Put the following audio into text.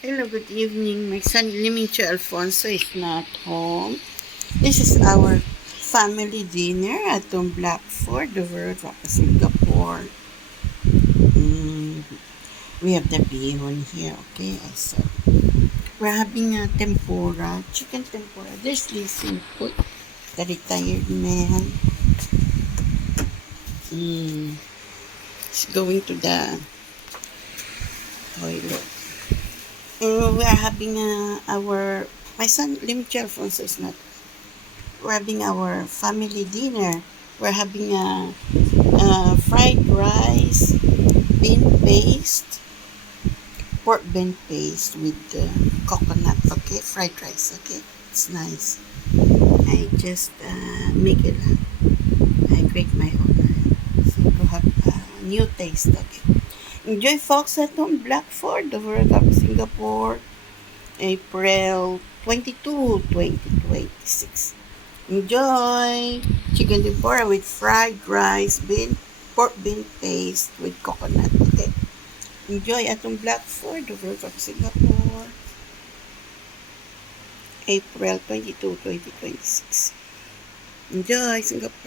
Hello, good evening. My son Limincho Alfonso is not home. This is our family dinner at Blackford, the world of Singapore. We have the bihon here, okay? So, we're having a tempura, chicken tempura. There's Lizzie Put, the retired man. He's going to the toilet. And we are having my son Limincho Alfonso is not. We're having our family dinner. We're having a fried rice, bean paste, pork bean paste with coconut. Okay, fried rice. Okay, it's nice. I just make it. I create my own so to have a new taste. Okay. Enjoy Fox at home, Blackford, the World Cup Singapore, April 22, 2026. Enjoy! Chicken tempura with fried rice, pork bean paste with coconut. Okay. Enjoy atong Blackford, the World of Singapore, April 22, 2026. Enjoy, Singapore!